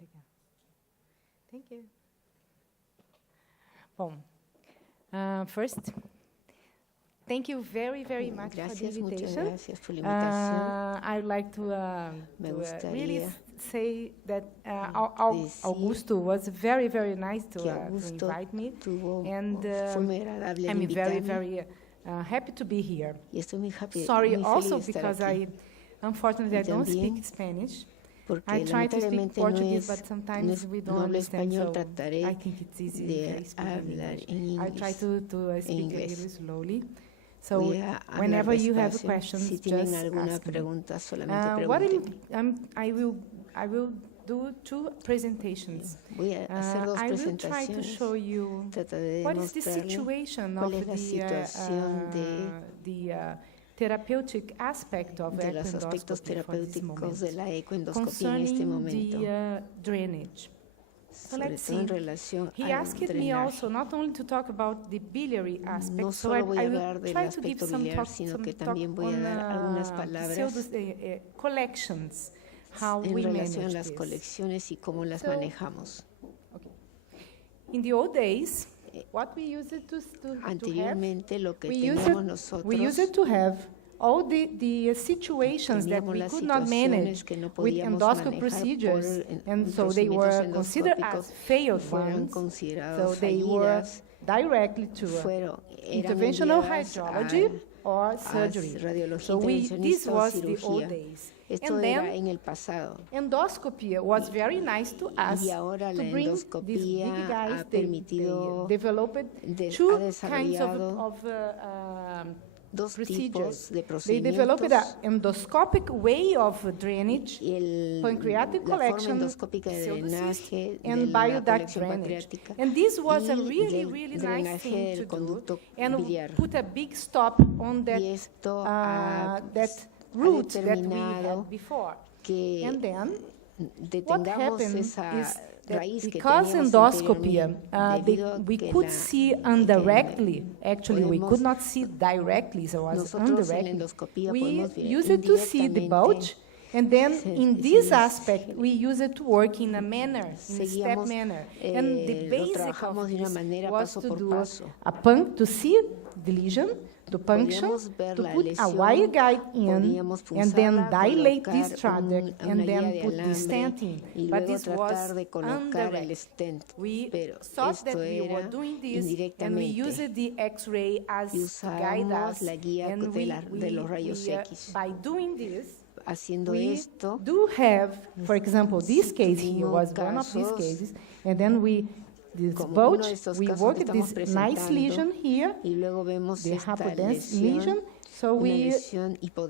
Legal. Thank you. Bom, first, thank you very, very much for the invitation. Gracias por la invitación. I'd like to really say that Augusto was very, very nice to invite me, and I'm very, very happy to be here. Sorry also because unfortunately, I don't speak Spanish. I try to speak Portuguese, but sometimes we don't understand, so I think it's easy if I speak English. I try to speak a little slowly. So whenever you have questions, just ask me. I will do two presentations. I will try to show you what is the situation of the therapeutic aspect of ecoendoscopy for this moment, concerning the drainage. So let's see. He asked me also not only to talk about the biliary aspect, so I will try to give some talk on collections, how we manage this. In the old days, what we used to have, we used to have all the situations that we could not manage with endoscopy procedures, and so they were considered as failed ones, so they were directly to interventional hydrology or surgery. So this was the old days. And then endoscopy was very nice to us to bring these big guys. They developed two kinds of procedures. They developed an endoscopic way of drainage, pancreatic collection, pseudocyst, and bioduct drainage. And this was a really, really nice thing to do, and put a big stop on that route that we had before. And then what happened is that because endoscopy, we could see indirectly, actually we could not see directly, so it was indirectly. We used it to see the bulge, and then in this aspect, we use it to work in a manner, in a step manner. And the basic of this was to do to see the lesion, to puncture, to put a wire guide in, and then dilate this trachea, and then put the stent in. But this was indirect. We thought that we were doing this, and we used the X-ray as to guide us, and by doing this, we do have, for example, this case here was one of these cases, and then this bulge, we worked this nice lesion here, the hypodense lesion, so we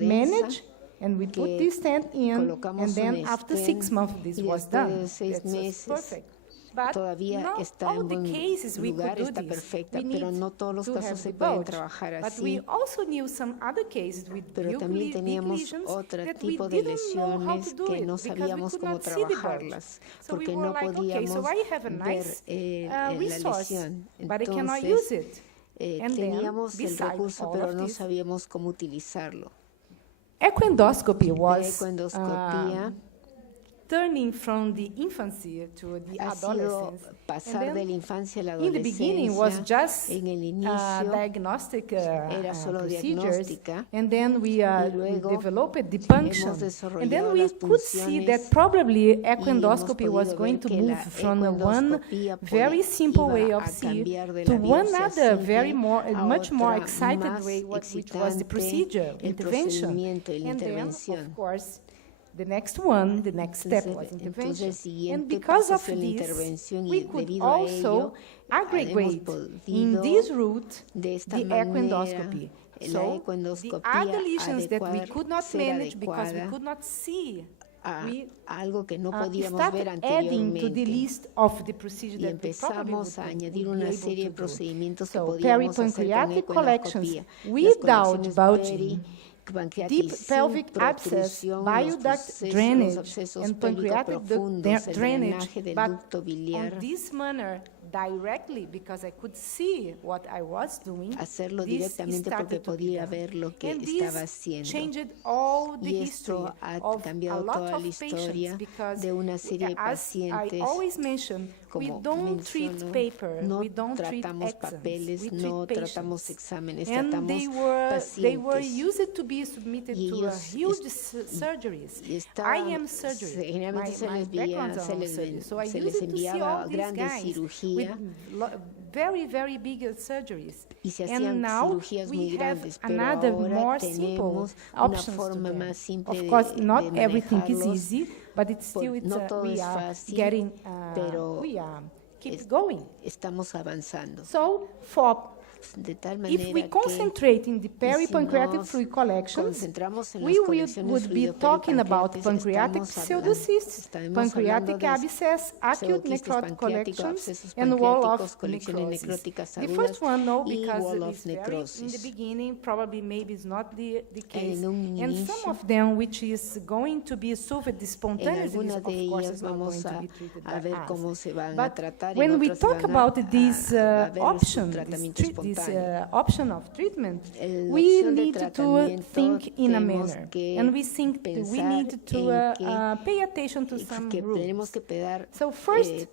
manage and we put this stent in, and then after 6 months this was done. That's perfect. But not all the cases we could do this. We need to have the bulge. But we also knew some other cases with big lesions that we didn't know how to do it because we could not see the bulge. So we were like, okay, so I have a nice resource, but I cannot use it. And then, besides all of this, ecoendoscopy was turning from the infancy to the adolescence. In the beginning was just diagnostic procedures, and then we developed the function, and then we could see that probably ecoendoscopy was going to move from one very simple way of seeing to one other much more excited way, which was the procedure, intervention, and then, of course, the next step was intervention. And because of this, we could also aggregate in this route the ecoendoscopy. So the other lesions that we could not manage because we could not see, we started adding to the list of the procedures that we probably would be able to do. So peripancreatic collections without bulging, deep pelvic abscess, bioduct drainage, and pancreatic drainage, but on this manner, directly because I could see what I was doing. hacerlo This directamente porque started to be podía done. ver lo que And estaba this haciendo. changed all the Y history esto ha of a cambiado lot toda of la historia patients because de una serie de as I pacientes. always mention, we Como don't treat menciono, paper, no we don't treat tratamos exams, papeles, we no treat tratamos patients. exámenes, And tratamos they were pacientes. used to be submitted Y to ellos huge surgeries. Y I am surgery. generalmente se les background's on surgery. So I se used les to see enviaba all these grandes guys with cirugías very, very big surgeries. y se And hacían now cirugías muy we have grandes, pero another ahora more simple tenemos una options to forma them. más simple Of de, course, not de everything is manejarlos. easy, but it's still No todo we es are fácil, getting pero we are keep going. Estamos avanzando. So for De tal manera if we que concentrate in the peripancreatic nos fluid collections, concentramos en we las colecciones would be talking about pancreatic estaremos pseudocysts, hablando pancreatic de abscess, acute pseudoquistes necrotic pancreáticos, collections, abscesos and wall pancreáticos, of colecciones necrosis. necróticas The agudas first one, no, y because wall it's of very in the necrosis. beginning, probably maybe it's not the case. En un And inicio, some of them, which is going to be solved en spontaneously, algunas of de course, ellas is not vamos going to a, be treated a by ver us. cómo se van a But tratar y when we otras se talk van about this a ver su option, tratamiento this espontáneo. option of treatment, La we opción de need to tratamiento think in a tenemos manner, que and we think we pensar need to en que pay attention to some que tenemos rules. que pedar, So first,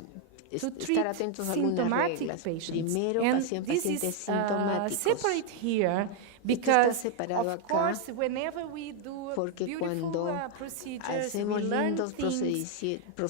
to estar treat atentos a algunas symptomatic reglas. patients, Primero, and pacientes this is sintomáticos. separate here Esto está because, separado of acá course, whenever we do porque beautiful cuando procedures, we hacemos learn lindos things.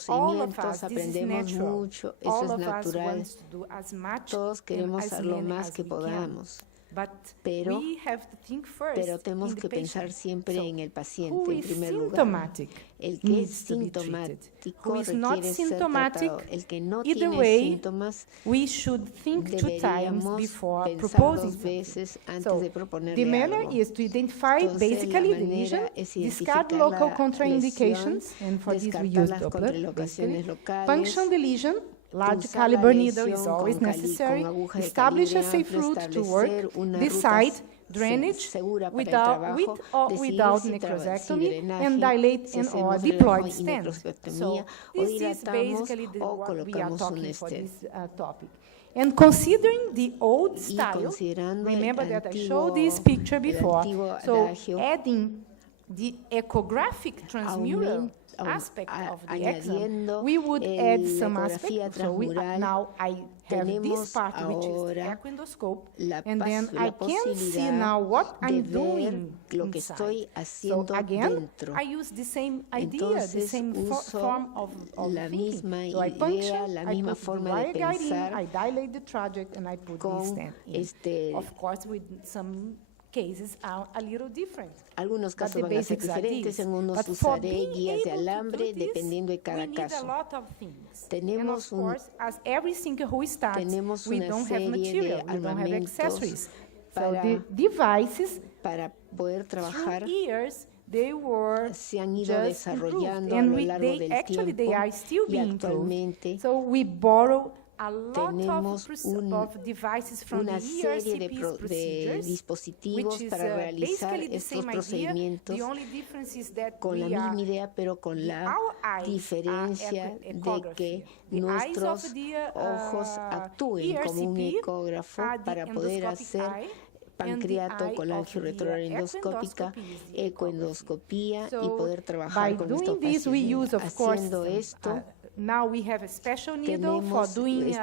All of procedimientos, us, this is aprendemos natural. mucho, eso All es of us natural. wants to do as much Todos and queremos as hacer lo many más as que we can. podamos, But pero, we have to think first pero tenemos in the que pensar patient. siempre So, en el paciente who en is primer lugar. symptomatic El que es needs to be treated. sintomático Who is not requiere ser symptomatic, tratado. El que no either tiene way, síntomas we should think 2 times deberíamos before pensar proposing 2 veces something. antes So, de proponerle the manner algo. is to identify Entonces, basically la the lesion, manera es discard identificar local la contraindications, and for this we descartar use las Doppler, contraindicaciones basically. locales, Function the lesion, large usar la caliber needle is lesión always con necessary, con aguja de establish a calibre safe amplio, route to work, establecer una decide ruta drainage segura para el without, trabajo, with or decidir without si necrosectomy, drenaje, and dilate si and or hacemos deployed drenaje y stent. necrosectomía, So o this is dilatamos basically o what we are colocamos un talking for stent. this topic. And considering the old Y style, considerando remember el that I antiguo- showed this picture el before, antiguo so adagio, adding the echographic transmural aspect of the exam, añadiendo we would add some ecografía aspect. So transmural, now I have this tenemos part, which is the ahora echoendoscope, la and then I la can see posibilidad now what de I'm ver doing lo que inside. estoy So haciendo again, dentro. I use the same idea, the Entonces, same uso form of la thinking. misma So I idea, puncture, la I misma put the forma de wire guide in, pensar I dilate the traject, and I put the con stent in. Of course, with some cases are a little different. Algunos But the casos van a ser basics are diferentes, these. en unos But for usaré being guías de able to do alambre this, dependiendo de cada we need a caso. lot of things. Tenemos And of course, as every single who starts, tenemos we una don't have serie de material, we don't have armamentos accessories. So para- the devices, Para poder trabajar, through years, they were se han ido just improved. desarrollando a And lo largo they del actually tiempo they are still y being improved. actualmente So we borrow a lot tenemos of devices from una the serie de, ERCP's de procedures, dispositivos which is para realizar basically the estos same idea. procedimientos The only difference is that con la we are misma idea, pero con la our eyes diferencia are de echography. que The eyes nuestros of the, ojos actúen como un ERCP ecógrafo are the para poder endoscopic hacer eye, pancreato and the con la eye of the angioretroendoscópica, echoendoscopy is the ecoendoscopía y So poder trabajar by con doing estos this, we use, of pacientes. course, Haciendo esto, now we have a special needle for tenemos doing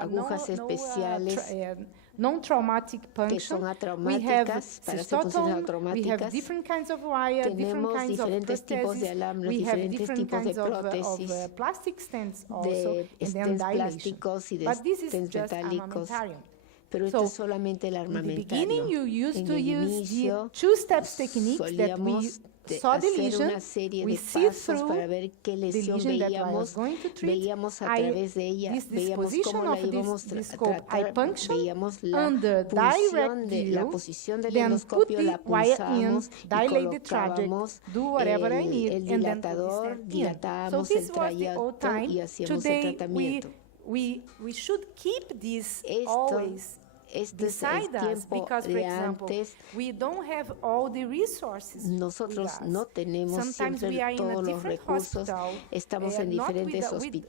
agujas especiales non-traumatic que punction. son We have atraumáticas para hacer funciones cystotome, we have traumáticas. different kinds of wire, different Tenemos kinds of diferentes tipos de prosthesis, alambres, we have diferentes different tipos de kinds of prótesis, plastic stents also, de and then stents dilation. plásticos y de But this is stents just metálicos. armamentarium. Pero esto So, es solamente el In the armamentario. beginning, you used En to el use inicio, the two-step technique that we solíamos saw the hacer lesion, una serie we de see pasos through para ver qué the lesión lesion that I was veíamos, going to treat. veíamos a I- través de ella, this veíamos disposition cómo la of íbamos this a scope, I tratar, puncture veíamos la under punción direct de la view, posición del then put endoscopio, the la wire in, pulsamos y dilate the traject, colocábamos do whatever I need, el and then put the dilatador, stent in. dilatábamos So el this was the old trayecto time. y hacíamos el Today, tratamiento. we should keep this Esto always Este es el beside us tiempo because, for de example, antes. we don't have all the resources Nosotros with us. no tenemos Sometimes we siempre are in a todos los different recursos. hospital, Estamos en not diferentes with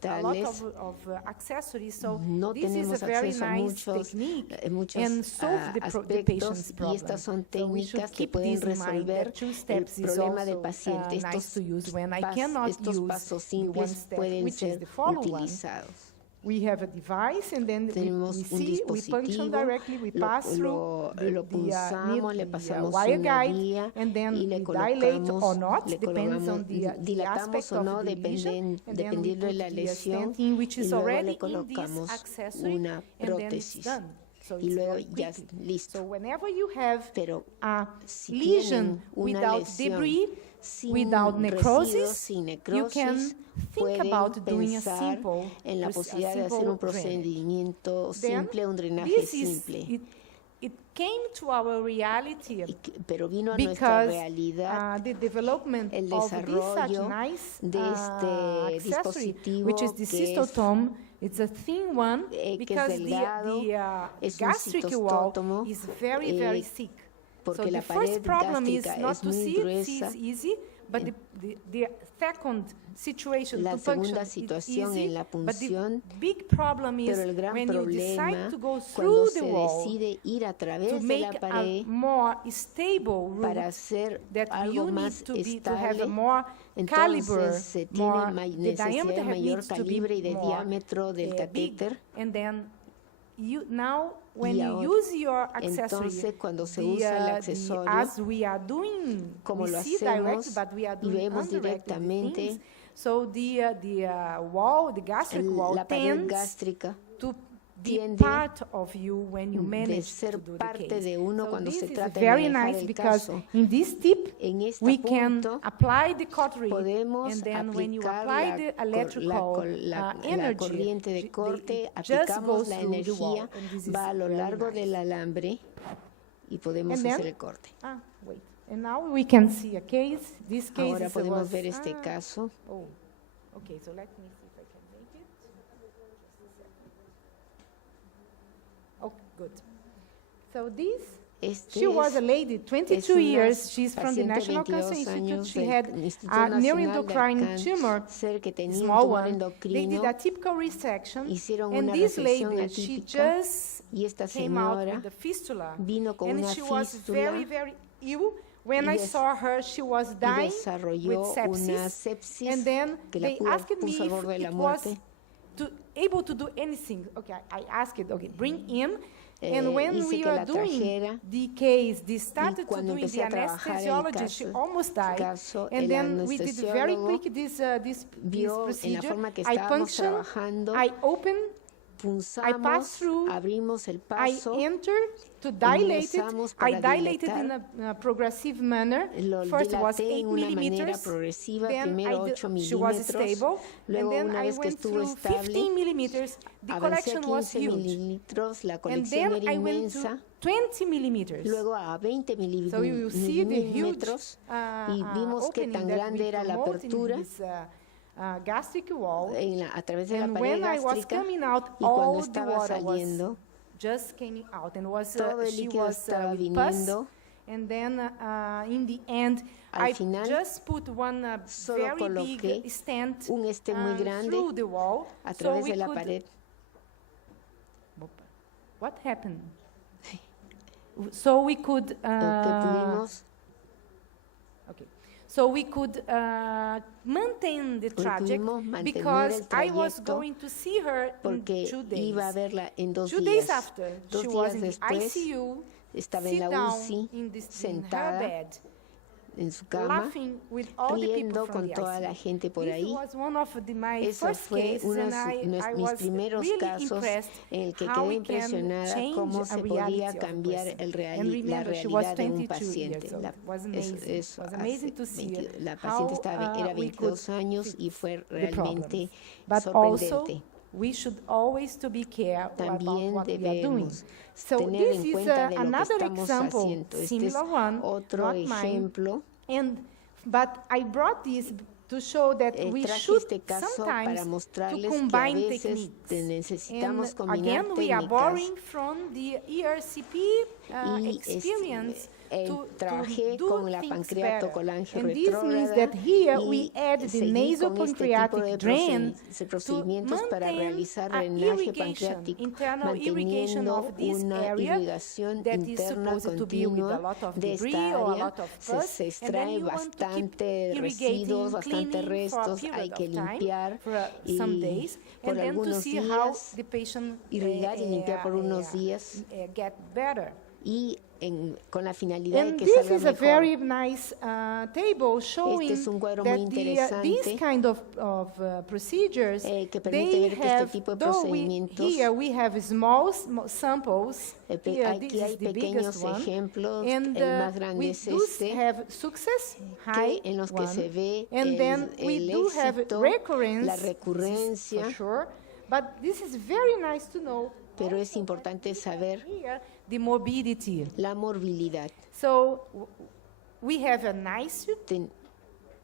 a lot hospitales. of accessories. So No this is tenemos a very acceso a nice muchos, technique muchos and solve the patient's aspectos, y problem. estas son So we should técnicas que keep pueden this in mind. resolver That two el steps is problema del also paciente. nice to use when I Estos cannot pasos use the one simples step, pueden which is ser the following one. utilizados. We have a device, and then we Tenemos un see, we punction dispositivo, directly, we pass lo through pulsamos, le pasamos wire una guide, guía and then y le we dilate colocamos, or not, le depends on colocamos, the aspect dilatamos o no, of the lesion, and then we dependiendo de put la the lesión, stent in, which y is luego already le in this colocamos accessory, una and then it's prótesis. done. So Y it's luego very ya quickly. listo. So whenever you have Pero a si lesion tienen una without lesión debris, sin without residuos, necrosis, sin you can necrosis, think pueden about doing a pensar simple, en la a posibilidad de hacer simple un procedimiento Then, simple, un drenaje this is, simple. it came to our reality Pero vino a nuestra because realidad the development el of this such desarrollo nice de este accessory, dispositivo which is the que es cystotome. It's a thin one que es because delgado, the es un gastric wall citostótomo, is very, very thick. porque So la the first pared problem is gástrica not es to muy see it, gruesa. it's easy, but the second situation La to function segunda is situación easy, en la but the punción, big problem is pero el gran when you decide problema to go cuando through the se wall decide ir a to través de make la a pared more stable para route hacer that algo you need más to have a estable, more caliber, entonces se tiene more, the necesidad de diameter mayor needs to be calibre y de more diámetro del big, catéter. and then now when Y you ahora, use your accessory, entonces cuando se the, usa el the- accesorio, as we are doing, como we lo see direct, hacemos but we are y doing vemos undirected directamente, things. So the wall, the gastric wall la pared tends gástrica to be tiende part of you when you de manage ser to do the parte case. de uno So cuando this se is trata de very manejar nice el because caso. in this tip En este we can punto apply the cautery, podemos and then when you aplicar apply la the cor- electrical la energy, corriente de corte, it just aplicamos goes la through the wall, energía, and this is va a lo very largo nice. del alambre y podemos And then- hacer el corte. Wait. And now we can see a case. This case Ahora is podemos ver este ah, caso. Oh, okay. So let me see if I can make it. Oh, good. So this, Este she was a es- lady, 22 una years. She's from the paciente National 22 Cancer Institute. años She del had Instituto a Nacional del neuroendocrine tumor, Cáncer que tenía un small tumor one. They did endocrino a typical resection, Hicieron and una this resección lady, she atípica, just y esta came out señora with a fistula, vino con and una she was fístula very, very ill. When y I des- saw her, she was y dying desarrolló with una sepsis, sepsis and then que la they pudo- asked me puso al if borde de la it was muerte. able to do anything. Okay, I asked it, okay, bring in. And when hice we que were la doing trajera, the case, they started to cuando doing empecé the a trabajar el anesthesiologist, she almost died. caso, And el then we did very anestesiólogo quick this vio en la procedure. forma que I estábamos punctured, trabajando, I opened, punzamos, through, abrimos el I paso, entered to dilate it. ingresamos I para dilated in a progressive manner. lo First was dilaté 8 en una manera millimeters. progresiva, Then primero I 8 she was milímetros, stable. luego And then una I vez que went estuvo through 15 estable, millimeters. The avancé a collection was 15 huge. milímetros, la And colección then era I went to inmensa, 20 millimeters. luego a 20 So you will see the huge milímetros, y vimos qué opening tan that grande we era la promote in apertura this, gastric wall. a través de la And pared when I was gástrica, coming out, y cuando all the estaba water was saliendo, just coming out, and was todo el she líquido was estaba with viniendo. pus. And then in the end, Al I final, just put one solo very coloqué big stent un muy grande through the wall, a so través we de la could. pared. What happened? So we could. Lo que pudimos, Okay. So we could maintain the trajectory pudimos mantener because el I was trayecto going to see her in porque 2 days. iba a verla en 2 2 days días. after, 2 she was días in the después, ICU, estaba en sit la down UCI, in her sentada bed, en su cama, laughing with all the people riendo from con the toda ICU. la gente por This ahí. was one of my Eso first fue cases, uno and de I mis was primeros really casos impressed en el que how quedé we can impresionada change cómo a se reality podía of a cambiar person. la And remember, she was realidad de un 22 years paciente. old. It was amazing. It Eso was amazing hace to see 20 la how, paciente era we could 22 años y fue the problems. realmente But also, sorprendente. we should always to be careful about También what we are doing. debemos So tener this en is cuenta de lo que another estamos example, haciendo. Este es similar one, otro not mine. ejemplo. But I brought this to show that we traje should este caso sometimes para to mostrarles que a combine veces techniques. necesitamos And combinar again, we are técnicas. borrowing from the ERCP Y experience trabajé do con la things pancreatocolange better. And this means retrógrada that here we y add the seguí con este tipo nasopancreatic de drain procedimientos to para maintain realizar a drenaje irrigation, pancreático, internal irrigation manteniendo of this una area irrigación that is interna supposed to be with a continua lot of de debris esta or a área. lot of Se pus, and then extrae you want to keep bastante irrigating, residuos, bastante cleaning for a restos, hay period que of time, limpiar for some y days, por and then to algunos see how días the patient irrigar y limpiar por unos días get better. y con la finalidad de And que this salga is a mejor. very nice table showing Este es un cuadro that muy these interesante kind of procedures, que permite they ver que este have, tipo de though procedimientos, here we have small samples, here aquí this hay is the pequeños biggest one, ejemplos, and el más grande we es do este, have success, high en los que one, se ve and then we el do have éxito, recurrence, la this is recurrencia, for sure, but this is very nice to know. pero es importante saber Here, the morbidity. la morbilidad. So we have a nice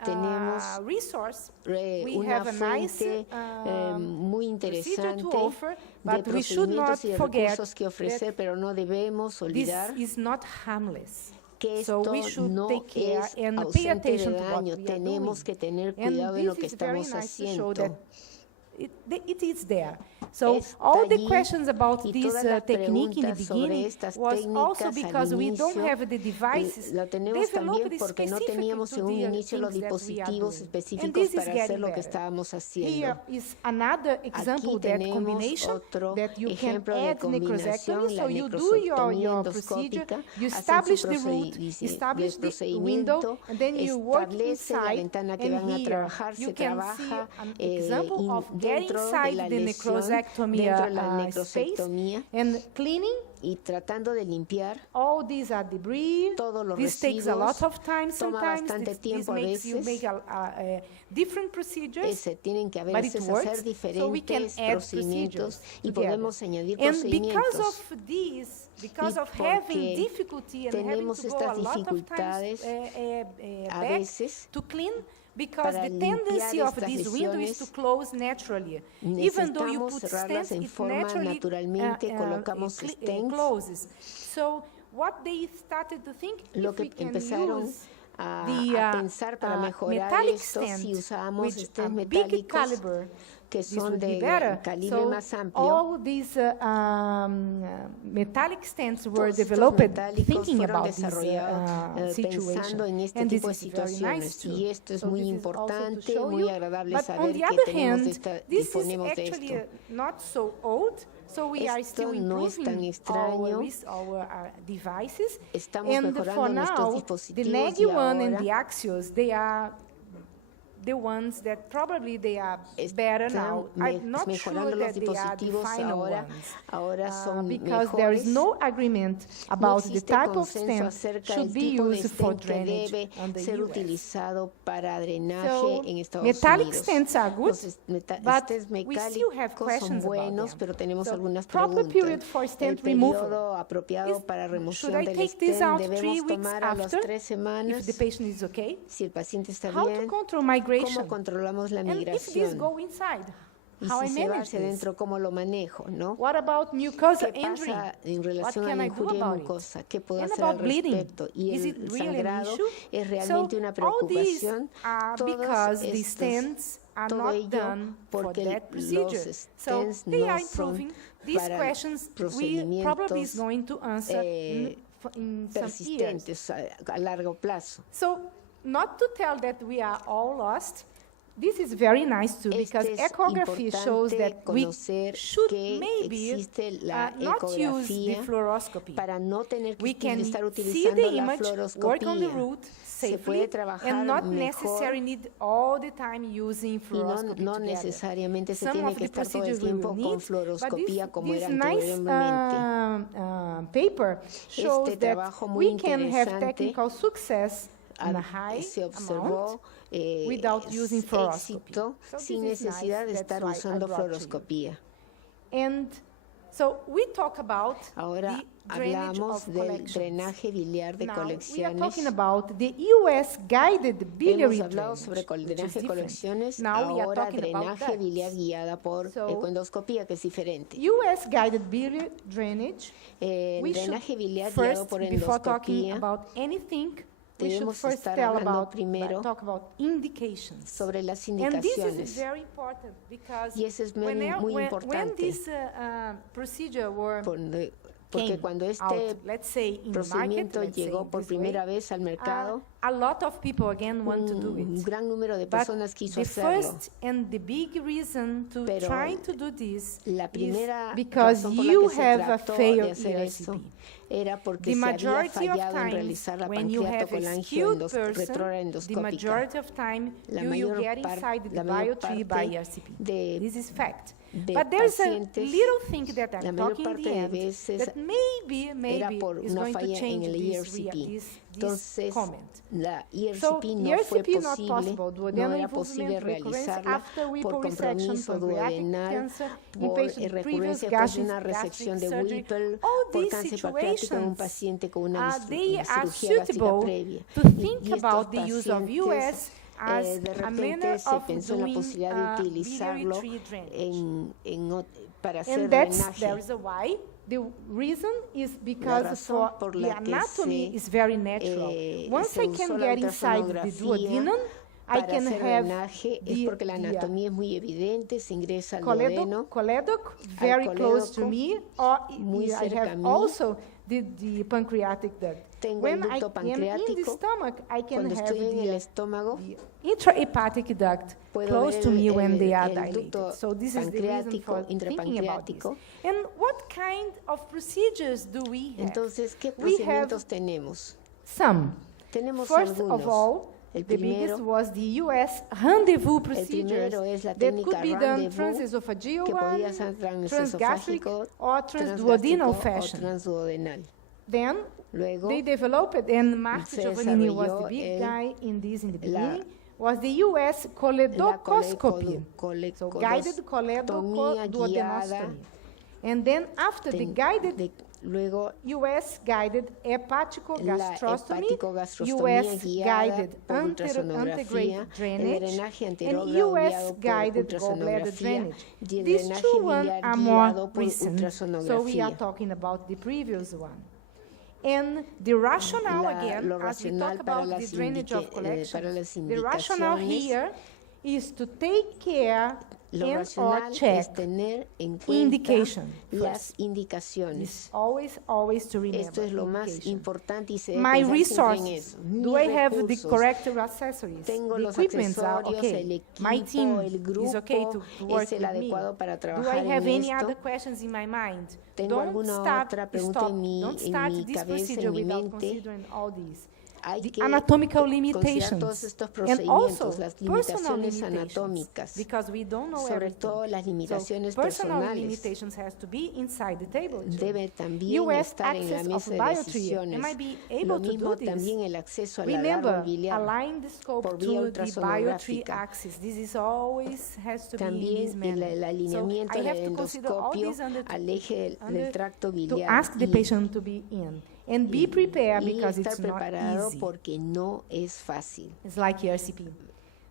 Tenemos resource. We una have a nice fuente muy procedure interesante to offer, de but we should not procedimientos y de forget recursos que ofrecer, pero no debemos this olvidar is not harmless. que So esto we should no take care es and pay ausente de attention to what daño. we are Tenemos doing. que tener And cuidado en lo this que is very estamos nice to show that haciendo. it is there. So Está all the allí, questions about y this todas las technique in the preguntas sobre beginning estas was also técnicas because al we don't inicio, have the devices lo tenemos también developed porque no specifically teníamos to en un the inicio los things that we are dispositivos doing. And específicos this is para hacer getting lo que better. estábamos Here haciendo. is another example Aquí that tenemos combination otro that you can ejemplo de add combinación, necrosectomy. la So you do your necrosectomía procedure, endoscópica, you hacen establish su the root, establish the window, and then you work establece la inside. ventana que And van a here trabajar, you se can trabaja see an example of getting dentro de inside la the lesión, necrosectomy dentro de la space necrosectomía and cleaning. y tratando de limpiar All these are debris. todos los This takes a lot residuos. of time Toma sometimes. bastante This tiempo a makes you veces. make a different procedures. Se tienen que a But it veces works, hacer so we can diferentes add procedimientos y together. podemos añadir And because procedimientos. of this, because Y of having porque difficulty and having tenemos to go estas a lot of dificultades times a back veces to clean, because para the tendency limpiar of estas this window is to lesiones, close naturally. Even though you necesitamos put cerrarlas stents, en it forma naturally naturalmente, colocamos stents. closes. So what they started to think, Lo if que we can empezaron use a the pensar para mejorar metallic esto, stent, si usábamos which stents big metálicos caliber, que this son would be de better. calibre So más amplio. all these metallic stents were Todos estos developed metálicos thinking fueron about this desarrollados situation. pensando en este And tipo this de is very nice situaciones. too. Y esto es So muy this is also to importante, show muy you. agradable But on saber the que other tenemos hand, de this is disponemos de actually esto. not so old. So we are Esto still no es tan improving extraño. our devices. Estamos And mejorando for nuestros now, the dispositivos Negi y one and ahora the Axios, they are the ones that probably they are better now. I'm not sure mejorando los that they are the dispositivos final ahora, ones. ahora son Because there is mejores. no agreement about the existe type of consenso stent acerca should del be tipo de used for stent que drainage debe on the ser US. utilizado para drenaje So, en Estados metallic Unidos. stents are good, Los but stents we still have mecálicos son questions about buenos, them. pero tenemos So, algunas proper period preguntas. for El stent removal. periodo apropiado para Should remoción I del take this stent out 3 debemos weeks tomar a las after 3 if semanas. the patient is okay? Si el paciente está How to bien, control migration? ¿cómo controlamos la And if this migración? go inside, Y how I si se va manage hacia this? adentro, ¿cómo lo manejo? ¿No? What about mucosa ¿Qué injury? pasa en What relación a can la I do injuria about it? mucosa? ¿Qué puedo And hacer al about bleeding? respecto? Y Is it el really an sangrado issue? es realmente So una all these preocupación. are Todos because the estos, stents are todo not ello done for porque that procedure. los So stents they no are son improving. These para questions we probably is procedimientos going to answer in some years. persistentes a largo plazo. So not to tell that we are all lost. This is very nice too, because Es ecography shows that we conocer should que maybe existe la not use the ecografía fluoroscopy. para no tener que We can estar see utilizando the la image, work on the fluoroscopía. root Se safely, puede trabajar and not mejor necessarily need all the time using y fluoroscopy no together. necesariamente se Some tiene of que the estar todo el procedures we tiempo will con need, fluoroscopía but como this era nice anteriormente. paper shows that trabajo muy we can have interesante technical success in a high Se observó without using fluoroscopy. éxito So sin this is necesidad nice. de That's estar why I usando brought to you. fluoroscopía. And So we talk about Ahora the drainage hablamos of del collections. drenaje biliar de Now, we are colecciones. talking about the U.S. guided biliary Hemos hablado sobre drainage, which is drenaje de different. colecciones, Now we are ahora talking about drenaje that. biliar guiada por So, ECOENDOSCOPÍA, que es diferente. U.S. guided biliary drainage. El We should drenaje biliar guiado first, por before talking endoscopía, about anything, we should debemos first estar tell hablando about, primero talk about indications. sobre las And this is indicaciones. very important because Y eso es muy when importante. this procedure were Porque came cuando este out, let's say in the market, procedimiento let's say llegó por this way, primera vez al mercado, a lot of people again want to do un it. gran número de But personas quiso the hacerlo. first and the big reason to Pero try to do this La is primera because razón por la you que se have a trató de failed hacer esto ERCP. era porque The se había majority of fallado en times realizar la when you have a pancreatocolangio skilled person, the retroendoscópica. majority of time La you mayor get par- inside the la mayor biotree by parte ERCP. de- This is fact. de But there's a pacientes, little thing that la I'm mayor talking in parte the de end veces that maybe era por is una going to falla change en el this ERCP. this Entonces, comment. la So, ERCP no fue ERCP not posible, possible, no duodenal era posible involvement, recurrence realizarla after por Whipple resection, compromiso pancreatic duodenal, cancer, in por patient previous recurrencia después de una resección de surgery. Whipple, All por these cáncer pancreático en un situations, paciente con una they are cirugía gástrica suitable previa. to think Y estos about the use of pacientes, US as de a repente manner se of pensó en la doing posibilidad de utilizarlo biliary tree drainage. para hacer And there drenaje. is a why. The reason is because razón for por the la que anatomy se, is very natural. Once se I usó can la get inside the ultrasonografía duodenum, I para can hacer have drenaje es the, porque la anatomía es muy evidente, se ingresa al coledoc, duodeno, coledoc very close to colédoco, me, or muy I cerca a have mí. also the pancreatic duct. Tengo el When I ducto am in the pancreático. stomach, I can Cuando have estoy en el the estómago, intrahepatic duct puedo close ver to me when they are el dilated. ducto So this is the reason pancreático, for thinking about this. intrapancreático. And what kind of procedures do we have? Entonces, ¿qué We have procedimientos tenemos? some. Tenemos First algunos. of all, El the biggest primero, was the U.S. rendezvous el procedures primero es la that técnica could be done rendezvous, transesophageal que one, podía ser transgastric, transesofágico, or transduodenal transgástrico o fashion. transduodenal. Then Luego, they developed, and Mark se Giovannini was the desarrolló big guy in this in the la- beginning, was the U.S. la choledocoscopy. So guided colectomía guiada, choledoduodenostomy. And then after the guided luego U.S. guided hepaticogastrostomy, hepaticogastrostomía U.S. guiada guided por ultrasonografía, antegrade el drainage, drenaje and anterógrado U.S. guiado por guided gallbladder ultrasonografía drainage. y el These drenaje two ones biliar are more guiado por recent, so we are ultrasonografía. talking about the previous one. And the rationale again, lo as we racional talk para about the las drainage of para las collections, the rationale indicaciones, here is to take care lo and or racional check es tener en cuenta indication las first. indicaciones. Always to remember. Esto es lo más indication. importante y se debe My pensar siempre en resources, eso. do I Mis have the recursos. correct accessories? Tengo The los equipments are accesorios, okay. el My equipo, team el grupo is okay to work es el with me. adecuado para Do trabajar I en have any esto. other questions in my mind? Tengo Don't alguna start, otra pregunta stop, en mi- don't en start mi this cabeza, procedure en mi without mente. considering all these. Hay The que anatomical considerar limitations todos estos and also procedimientos, las personal limitaciones limitations, anatómicas, because we don't know sobre everything. todo las limitaciones So personal personales. limitations has to be inside the table. too. Debe también US estar en la access of mesa de biotree. decisiones. Am I be Lo able to mismo do this? también el acceso a la Remember, árbol biliar. align the scope por to vía the biotree ultrasonográfica. axis. This is always has to be in También this manner. el alineamiento so I have del to consider all endoscopio these under al eje del under- tracto to biliar ask the y- patient to be in. And be prepared y because estar it's not preparado easy. porque no es fácil. It's like ERCP.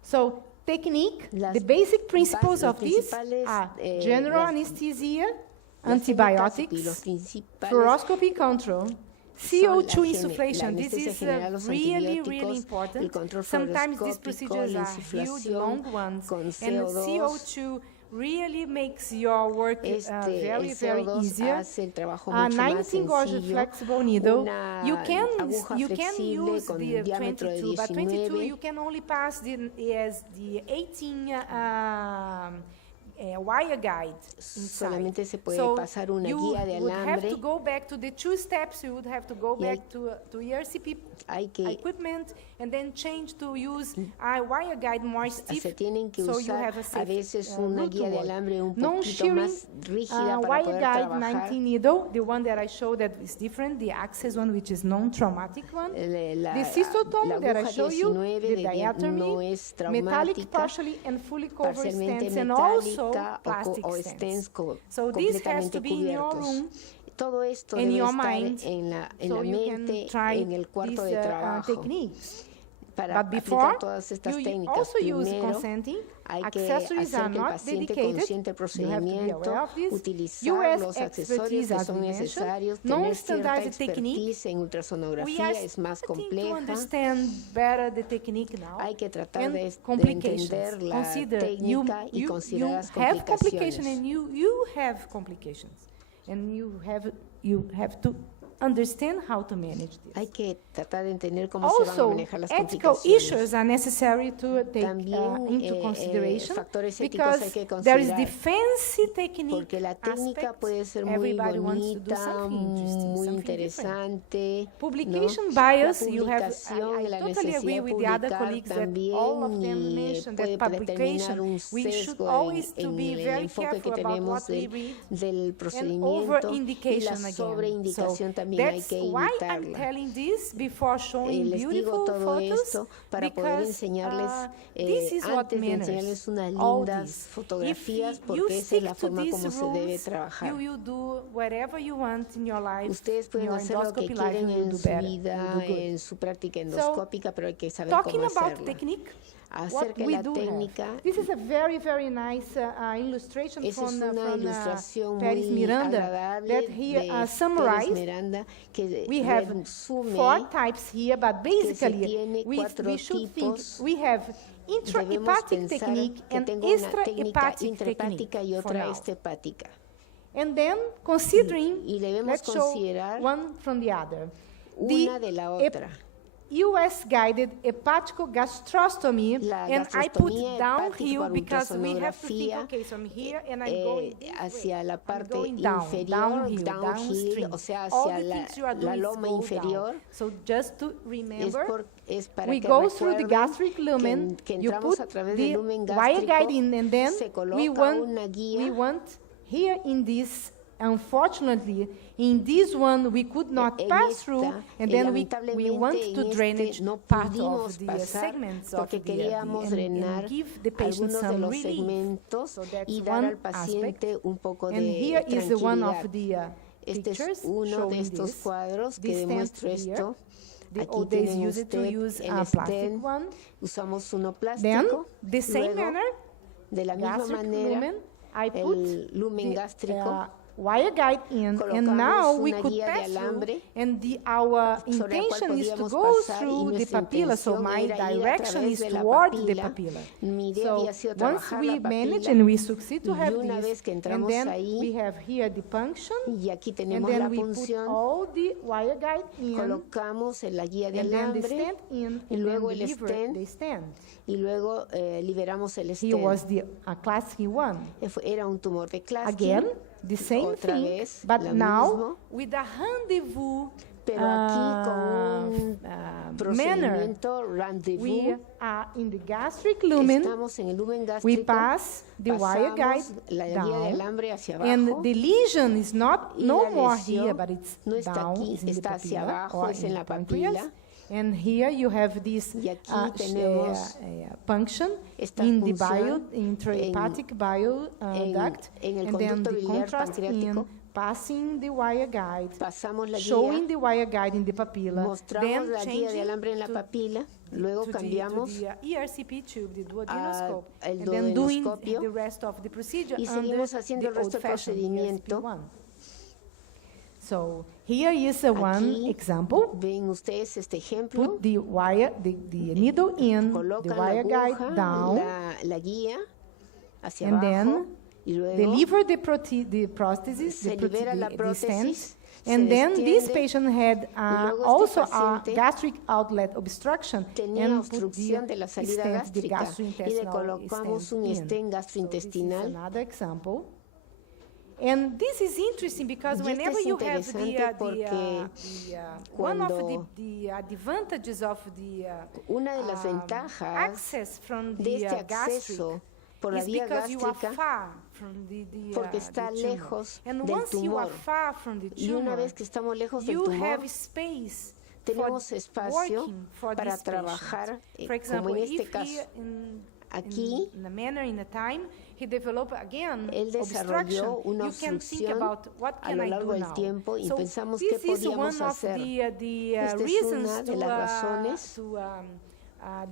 So technique, Las the basic principles of this principales, are general las- anesthesia, Las técnicas y antibiotics, los principales fluoroscopy control, CO2 la insufflation. This anestesia is general, los really antibióticos, important. el control Sometimes these fluoroscópico, procedures la are huge, insuflación long ones, con and CO2. CO2 really makes your work el very CO2 easier. hace el trabajo A mucho más 19 gauge sencillo. flexible needle. Una You can aguja flexible use con the un diámetro de 22, but 22 19. you can only pass the 18 wire guide inside. Solamente se puede So pasar una you guía de would have alambre. to go back to the 2 steps. You would have to go Y hay- back to ERCP Hay que equipment and then change to use a wire guide more stiff. se tienen que so you usar have a a safe, veces route una to guía de work. alambre un No poquito shearing, más rígida para wire poder guide trabajar. 19 needle, the one that I showed that is different, the access one, which is non-traumatic one. La The cystotome la that I aguja show you, 19 the no diatomy, es metallic traumática, partially and fully covered parcialmente stents, and metálica, also plástica plastic o stents. stents So this has completamente to be in your cubiertos. room, Todo esto in debe your estar mind, en la so you mente, can try en el cuarto these de trabajo. techniques. Para But before, aplicar todas estas you técnicas, also use primero consenting. hay que Accessories are hacer que el not paciente dedicated. consiente el You have to be procedimiento, aware of this. utilizar US los accesorios expertise, que as son we mentioned, necesarios, tener cierta non-standardized technique. expertise en We ultrasonografía, are es más starting to compleja. understand better the technique now. Hay que tratar And de complications. entender la Consider técnica y you considerar las have complications complicaciones. and you have complications. And you have to understand how to manage this. Hay que tratar de entender cómo se van a Also, manejar las ethical complicaciones. issues are necessary to take También, into consideration factores éticos hay because que there is considerar, the fancy technique porque la técnica aspect. puede ser muy Everybody wants to do bonita, something interesting, muy something interesante, Publication ¿no? bias, La you have, publicación, I la totally necesidad agree de with the other publicar colleagues that también all of them mentioned puede that determinar un publication, we should sesgo always to en be el very enfoque que careful about tenemos what we read del and procedimiento, y la over-indication again. sobreindicación So también hay that's que why I'm evitarla. telling this before showing Les digo beautiful todo photos esto para poder because enseñarles, this is what antes de matters. enseñarles unas All lindas this. fotografías, If you porque esa es stick la to forma these como se debe rules, trabajar. you do whatever you want in your life. Ustedes in pueden your hacer lo que endoscopy life, quieren you will en do su better, vida, you will do good. en su práctica endoscópica, pero hay que saber Talking cómo about hacerlo. technique, Hacer what que we la do técnica, have. This is a very, very nice illustration esa es from una ilustración Paris muy Miranda agradable that here de Pérez summarized. Miranda, que We have resume 4 types here, but basically tiene we 4 should think tipos. we have Debemos intrahepatic pensar technique que and tengo una técnica extrahepatic intrahepática technique y for otra now. extrahepática. And then considering, Y debemos let's show considerar one from the other. Una de la otra. US guided hepaticogastrostomy, La and I put gastrostomía down hepática here por because we have to think, ultrasonografía, okay, so I'm here and I'm going this hacia way. la I'm parte going down, inferior, downhill, downhill, o sea, All hacia the la, things you are la doing is loma go inferior. down. So just to remember, Es para we que go through the recuerden gastric lumen, que you entramos put a través the del lumen wire gástrico, guide in, and then se we coloca una guía. want here in this, unfortunately, in this one we could not En pass esta, through, and then we lamentablemente, want en to drainage no part pudimos of the pasar segments of porque the queríamos drenar and give the patient algunos de some los relief. segmentos So that's y dar one al paciente un poco And de here is the one tranquilidad. of the Este pictures es uno de showing estos this. cuadros que This demuestra stent here. esto. The Aquí old days tienen used to usted use el a plastic stent. one. Usamos uno Then, plástico. the same Luego, manner, de la misma gastric manera, lumen, I put el lumen the, gástrico. Wire guide in, and Colocamos now we una could guía de pass through, alambre and our sobre la cual intention is to podíamos go pasar, y through the nuestra papilla, so intención my era ir a direction través is de la toward the papila. papilla. Mi idea So había sido once trabajar we la manage papila, and we succeed to y have una this, vez que and entramos then ahí, we have here the punction, y aquí and tenemos then la we put punción, all the wire guide in, colocamos en la guía de and then the alambre, stand in, y and luego then el deliver stand, the stand. y luego liberamos el Here was stent. the class one. Era un tumor de Klatskin. Again, the same Otra thing, vez, but lo now mismo, with a rendezvous pero aquí con un manner. procedimiento rendezvous. We are in the gastric lumen. Estamos en el lumen We gástrico, pass the wire guide pasamos la guía de down, alambre hacia and abajo, the lesion is not y no la more lesión here, but it's no está down, aquí, it's in the está hacia papilla abajo, or es in en the la pancreas. papila. And here you have this Y aquí tenemos punction esta in the punción intrahepatic bile duct, en el and then conducto the biliar contrast in pancreático. passing the wire guide, Pasamos la showing guía, the wire guide in the papilla, mostramos then la guía de changing alambre en la to papila, luego to cambiamos the ERCP tube, the duodenoscope, el and then doing duodenoscopio, the rest of the procedure y under seguimos haciendo el the resto del old-fashioned procedimiento. ERCP1. So here is one Aquí example. ven ustedes este ejemplo, Put the wire, the needle in, the colocan wire la guide aguja, down, la guía hacia and abajo, then y luego deliver the prosthesis, se the libera la the prótesis, stent. se And then this destiende, patient had luego also este a paciente gastric outlet obstruction, tenía and put obstrucción de la salida stent, the gástrica, y le gastrointestinal colocamos stent un in. stent So this is gastrointestinal. another example. And this is interesting because Y whenever es you have interesante porque one of cuando the advantages of the una de las ventajas access from de the este gastric acceso por la is vía because you are gástrica, far from the porque está the tumor. lejos And del once you are tumor. far from the Y una tumor, vez que estamos lejos del you tumor, have space tenemos for espacio working for para this patient. trabajar, For example, como en este if caso. here in Aquí, in a manner, in a time, he developed again él desarrolló obstruction. una You can think obstrucción about what a can lo I do largo del now. tiempo y So pensamos this qué is podíamos one of hacer. the Esta es reasons una de las razones to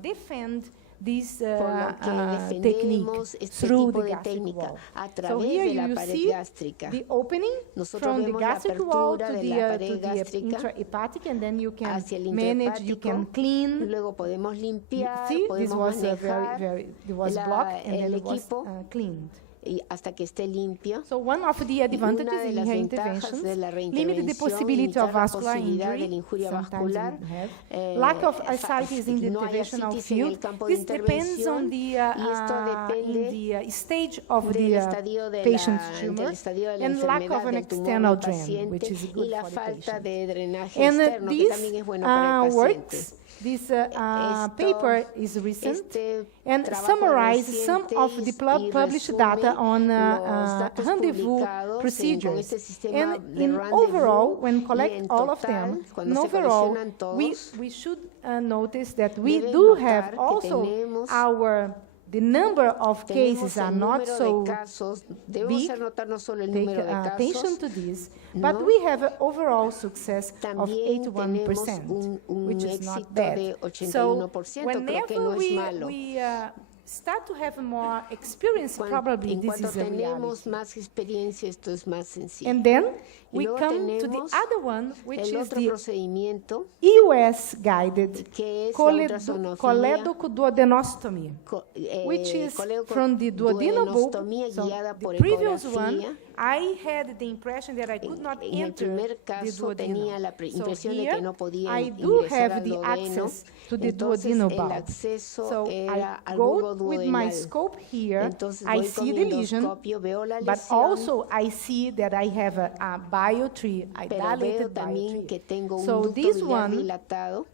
defend this por lo que technique defendemos este through tipo the de gastric técnica wall. a So través here de la you pared see gástrica. the opening Nosotros from the vemos la gastric wall apertura to de the, la pared to the gástrica intrahepatic, and then you can hacia el manage, you intrahepático, can y clean. luego podemos You limpiar, see, this podemos was manejar it was la- blocked and el then it was equipo cleaned. y hasta que esté limpio. So one of the advantages Una de in las hair ventajas interventions de la limit the reintervención, possibility of limitar la vascular posibilidad de la injury. injuria Sometimes vascular, we have. Lack of ascites in the no hay interventional ascitis en el field. campo de This depends on intervención, the y esto depende in the stage of del the estadio de patient's la, tumor del estadio de la and lack enfermedad of an del tumor external del drain, paciente which is y good la for the falta patient. de drenaje And externo, que también es bueno para el paciente. works. This paper is recent Este and trabajo summarizes some reciente of the y published resume data on los datos rendezvous publicados con procedures. este sistema And de in rendezvous, overall, when y collect en all of total, them, cuando in se overall, coleccionan we todos, should notice that we deben do notar have que also tenemos the number of cases tenemos are el not número so de casos, debemos big. hacer notar no solo el Take número de attention casos, to this, no. but we have an overall success of también 81%, tenemos un which is not éxito bad. de So 81%, whenever creo que no es malo. we start to have more experience, probably En this cuanto is a tenemos reality. más experiencia, esto es más sencillo. And then Y we luego come to the tenemos other one, which el is otro the procedimiento, US-guided que es la ultrasonografía, coledocoduodenostomy, which is from the duodenal bulb. duodenostomía So guiada por the previous ecografía. one, I had the impression that I could not En el enter primer the caso duodenum. tenía la So impresión de here, que no podía I do ingresar have al the duodeno, access to the entonces duodenal el bulb. acceso So era I al go bulbo with my duodenal. scope here, Entonces I voy see con mi the lesion, endoscopio, veo la but lesión, also I see that I have a biotree, a pero veo dilated también biotree. que tengo un So ducto this biliar one, dilatado.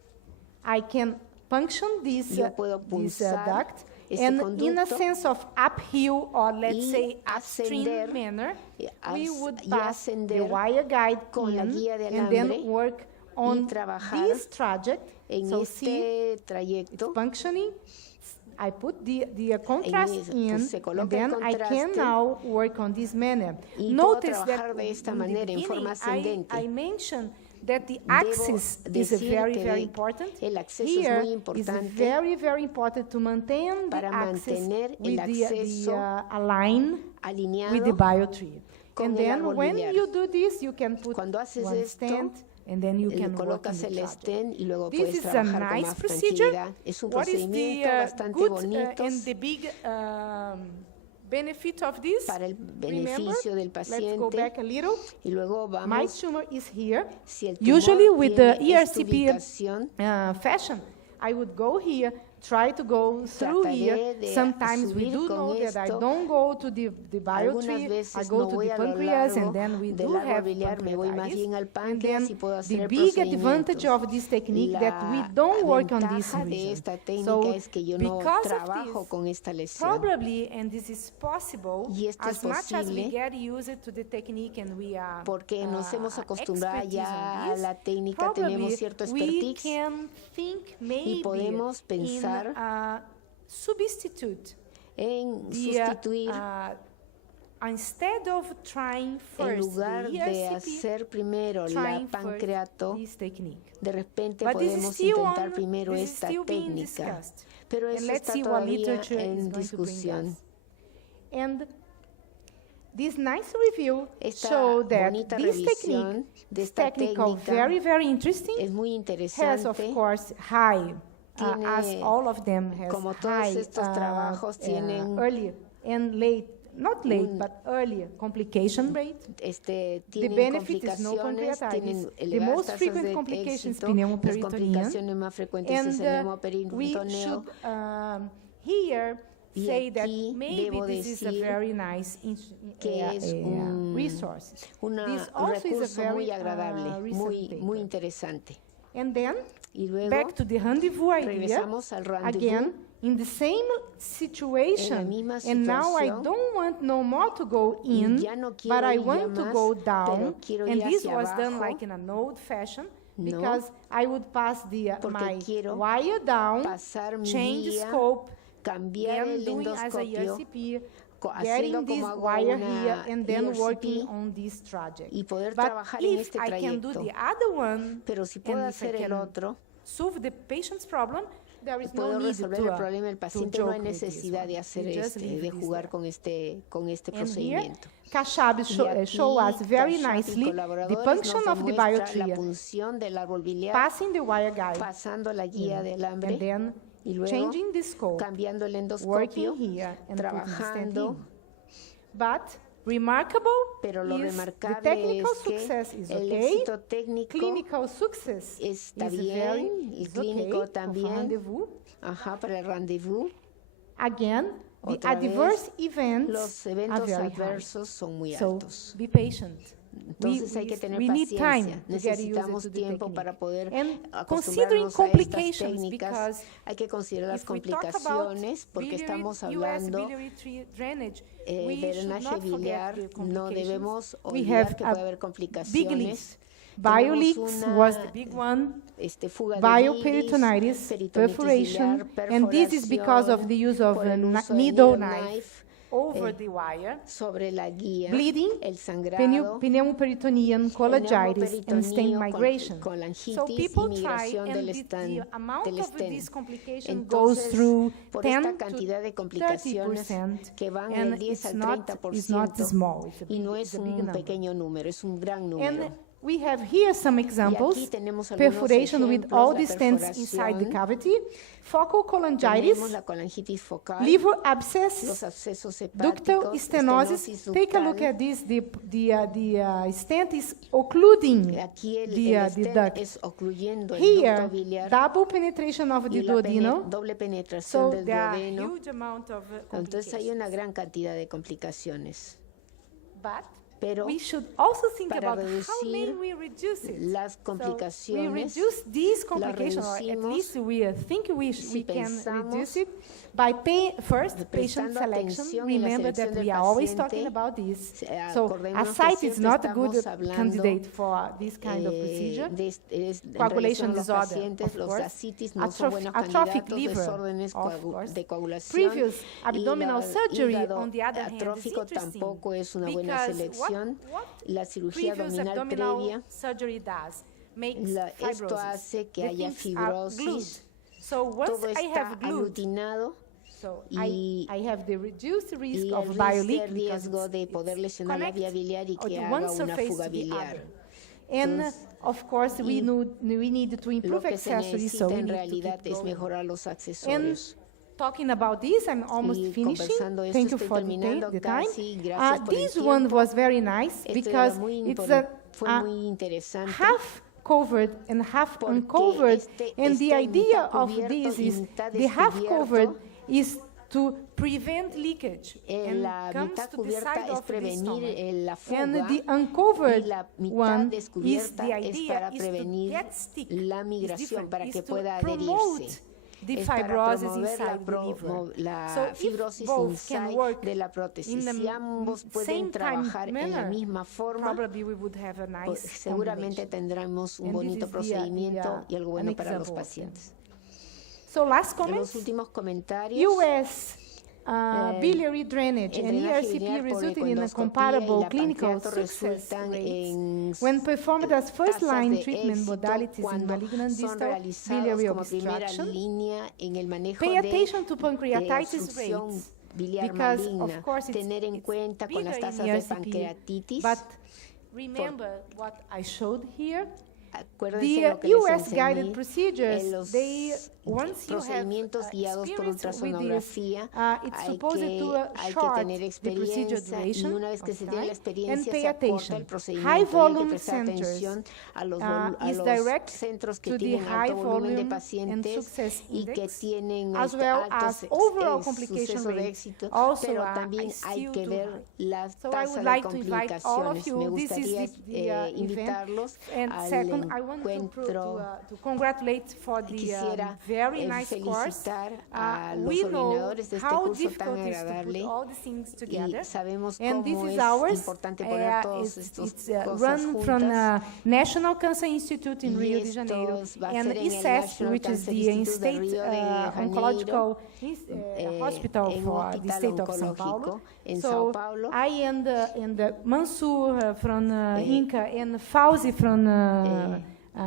I can function this, Yo puedo this pulsar duct, este and in a conducto sense of uphill or let's y say upstream ascender, manner, we would y pass the ascender wire guide con la in guía de and then alambre work on trabajar this traject. en So see, este trayecto. functioning. I put the contrast eso, in, pues, se and coloca el then I can contraste now work on this manner. y puedo Notice trabajar that de esta in the manera, en forma beginning, ascendente. I mentioned that the Debo axis is decir very, que very important. el acceso Here es muy is importante very, very important to maintain the para axis mantener el with the acceso align with the alineado. biotree. con And el then árbol when biliar. you do this, you can put Cuando haces one esto, stand, and then you le can work on colocas the el traject. stent y luego This puedes is a trabajar con nice más procedure. tranquilidad. Es un What is procedimiento the bastante good bonito and the big benefit of this? para el Remember, beneficio del let's go paciente. back a little. Y luego My vamos, tumor is here. si el tumor Usually with the tiene esta ERCP ubicación, fashion, I would go here, try to go through Trataré here. de Sometimes we subir do con know that I esto. don't go to the algunas biotree, I veces go no to voy the a lo pancreas, largo and then we del do árbol have biliar, me voy más pancreatitis. bien al And páncreas y then puedo hacer the el big advantage procedimiento. of this technique that we La don't work on this ventaja de region. esta técnica So es que yo no because of trabajo this, con esta lesión. probably, and this is possible, Y esto as es much as we posible get used to the technique and we are porque nos hemos acostumbrado expertise ya on a this, la técnica, probably tenemos cierto we expertise can think maybe podemos pensar in substitute en the, sustituir instead of trying en first lugar the de ERCP, hacer primero la trying pancreato, first this technique. de repente But this is podemos still intentar primero this is esta still being técnica, discussed. pero And eso let's está see what todavía literature is en going to bring discusión. us. And this nice review Esta show that bonita this revisión technique de is esta technical, técnica very, very interesting. es muy Has, interesante. of course, high, Tiene, as all of them has como todos high, estos trabajos tienen early and late, not late, un- but early complication rate. The The tienen benefit is no complicaciones, tienen pancreatitis. The elevadas most tasas frequent de complications, éxito, las pneumoperitoneum. complicaciones más frecuentes es And el we neumoperitoneum. should here Y say that aquí maybe debo this is a decir very nice que es un resource. un This also is a recurso very muy agradable, recent muy paper. interesante. And then Y luego back to the rendezvous idea. regresamos al rendezvous. Again, in the same situation, misma and now I situación. don't want no more to go in, Ya no but quiero I ir ya want to más, go pero down, quiero and ir this hacia was done abajo. like in an old fashion, No, because I would pass the porque my quiero wire down, pasar mi change guía, scope, cambiar again el doing as a endoscopio, ERCP, haciendo getting this como hago wire una here and then ERCP working on this project. y poder But trabajar en if este I can do trayecto. the other one, Pero si puedo and if I hacer el can otro, solve the patient's problem, there is no puedo need resolver to, el problema del to paciente, no hay joke with this necesidad one. de hacer You just leave de this jugar there. con este And here, procedimiento. Kashab Y show us aquí, very Kashab y nicely the colaboradores function nos of the demuestra biotree, la función del árbol biliar, passing the wire guide, pasando la guía del and alambre then y luego changing the scope, cambiando el working endoscopio, here and putting the stent trabajando. in. But remarkable Pero lo is the remarcable technical es que success is el okay, éxito técnico clinical success está is bien, very el is clínico okay for también. rendezvous. Para el rendezvous. Again, the Otra adverse vez, events los are eventos very high. adversos son muy So altos. be patient. Entonces hay que tener we need time paciencia. to get used Necesitamos to the tiempo technique. para poder And considering acostumbrarnos a estas complications, técnicas. because Hay que considerar las if we talk about complicaciones porque estamos hablando drainage, de drenaje biliar. No debemos We olvidar have que a puede haber big complicaciones. leaks. Bioleaks Tenemos una, was the big one. Fuga de Bioperitonitis, bilis, perforation, biliar, and this is because of the use of por a el uso de needle needle knife over the wire, sobre la guía, bleeding, el sangrado, pneumoperitonean, cholangitis, and stent pneumoperitoneal, migration. colangitis So people y try, migración and del the amount del of stent. this complication goes Entonces, through por 10 esta to cantidad de complicaciones 30%, que van and del 10 it's al not 30%, small, y no es it's a big un number. pequeño número, es un gran número. And we have here some examples, aquí tenemos algunos perforation with ejemplos, all la the stents inside the perforación. cavity, focal Tenemos cholangitis, la colangitis focal, liver los abscess, abscesos ductal hepáticos, stenosis. estenosis Take a look ductal. at this. The stent is occluding Aquí el the stent duct. es ocluyendo el Here, ducto biliar double penetration of the y la duodenum. doble penetración So del there are duodeno. huge amount of Entonces hay complications. una gran cantidad de complicaciones. But Pero we should also think para about how may reducir we reduce it. las So we complicaciones, reduce these complications, or at reducimos least we think we si can pensamos reduce it by first patient prestando selection. atención en la Remember that selección we del are always paciente. talking about this. Acordémonos So que a site is siempre not a good estamos hablando, candidate for this kind of procedure. En Coagulation relación a los disorder, pacientes, of los course. ascitis no son buenos Atrophic candidatos, liver, desórdenes of course. de coagulación. Previous abdominal y surgery, hígado on the other hand, is atrófico interesting tampoco es una buena because selección. what La cirugía previous abdominal abdominal previa, surgery does makes esto fibrosis. hace que The haya things are fibrosis. glued. So once todo I está have glued, aglutinado so y- I have the reduced risk y of el bioleak because riesgo de it's poder lesionar la vía biliar y or que to haga one una surface fuga to the biliar. other. And of course, we need to Lo improve que se accessories, so necesita we en need to realidad keep es going. mejorar los And accesorios. talking about this, I'm almost Y finishing. conversando esto, Thank you estoy for terminando the time. casi, gracias por el This one tiempo. was very nice Esto because era muy it's fue muy interesante. half covered and half Porque uncovered, and the está idea mitad of cubierto this y is mitad the half descubierto. covered is to prevent leakage La and comes mitad to the cubierta side es of the prevenir stomach. la fuga And the uncovered y la mitad one is descubierta the es idea para is to prevenir get stick, la is migración, different, para is que to pueda promote adherirse. the Es para fibrosis promover la, inside the liver. la So if fibrosis both can inside work de la prótesis. in the Si ambos same pueden trabajar time en la manner, misma forma, probably we would have a pues nice seguramente combination. tendremos un And this bonito is procedimiento y algo bueno an para los example of pacientes. So last En comments. los últimos comentarios, US biliary drainage el and drenaje ERCP biliar por resulted in a ecoendoscopía y comparable la clinical pancreato success resultan rates en when performed as tasas first-line de treatment éxito modalities in cuando malignant son distal realizados biliary como primera obstruction. línea en el manejo Pay attention to de pancreatitis obstrucción rates biliar because, maligna, of course, tener en cuenta con las bigger in tasas de ERCP, pancreatitis. but remember what I showed here. Acuérdense The lo que les US guided enseñé, procedures, los once you have procedimientos guiados por experience with this, ultrasonografía, it's hay supposed to que short tener the procedure experiencia y duration una vez que of se tiene la time, and experiencia pay se acorta attention. el High procedimiento y hay que volume prestar centers atención a los, is direct centros que to the tienen high alto volumen de volume and pacientes success y que index, tienen as well altos as overall suceso complication de rate. éxito, Also, pero también is hay still que too ver high. la So I tasa would de like to invite all of complicaciones. you. Me This is gustaría the event invitarlos and al second I want to ENCUENTRO. congratulate for the Quisiera very nice course. felicitar a los We know coordinadores de este how curso difficult tan it is to put agradable all these things together. y sabemos And this cómo is es ours. importante poner todos estos It's cosas run from juntas. National Cancer Institute in Y Rio de Janeiro estos va a and ser en el ICESP, National which is Cancer the Institute de State Rio de Janeiro, Oncological Hospital en for the Hospital State of São Paulo. Oncológico en So São Paulo. I and Mansur from Inca and Fauzi from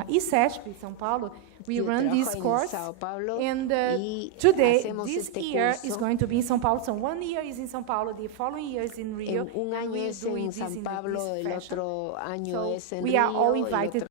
ICESP, São Paulo, we Yo run trabajo this en course. São Paulo And y today, hacemos this este year is curso. going to be in São Paulo. So 1 year is in São Paulo, the following year is in Rio. Un and año we es do en this San in Pablo, this el fashion. otro año So es en we are all Río, el invited otro